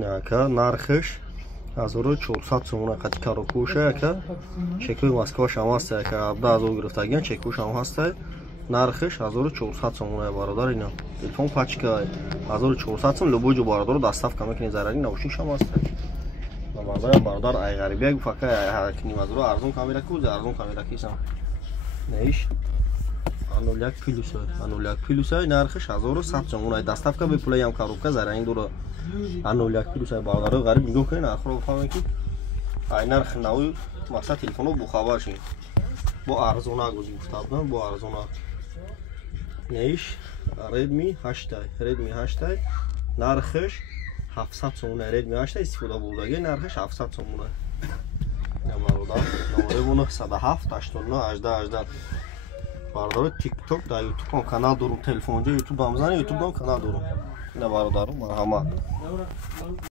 нархш 1400 сомон қати карокуша яка чекуи Москваш ҳам ҳаст яка 12000 гирифтагиан чекуш ҳам ҳаст нархш 1400 сомон бародар ина телефон пачка 1400 сом любой бародар доставка мекунӣ зарари наушник ҳам ҳаст бародар ай ғарибия фака кини мазро арзон камера куз арзон камера кисам неш 01 плюс нархш 1100 сомон ай доставка бепулай ҳам коробка зарари дура 01 плюс бародари ғариб нигоҳ кунед нархро бифаҳмед ки ай нарх нави мақсад телефоно бохабар шин бо арзона гуфта будам бо арзона неш Redmi 8 нархш 700 сомон Redmi 8 истифода бурдаги нархш 700 сомон намарода номер 07 89 18 бародари TikTok дар YouTube канал дорум телефонҷо YouTube дам зани YouTube дам канал дорум ина бародару марҳамат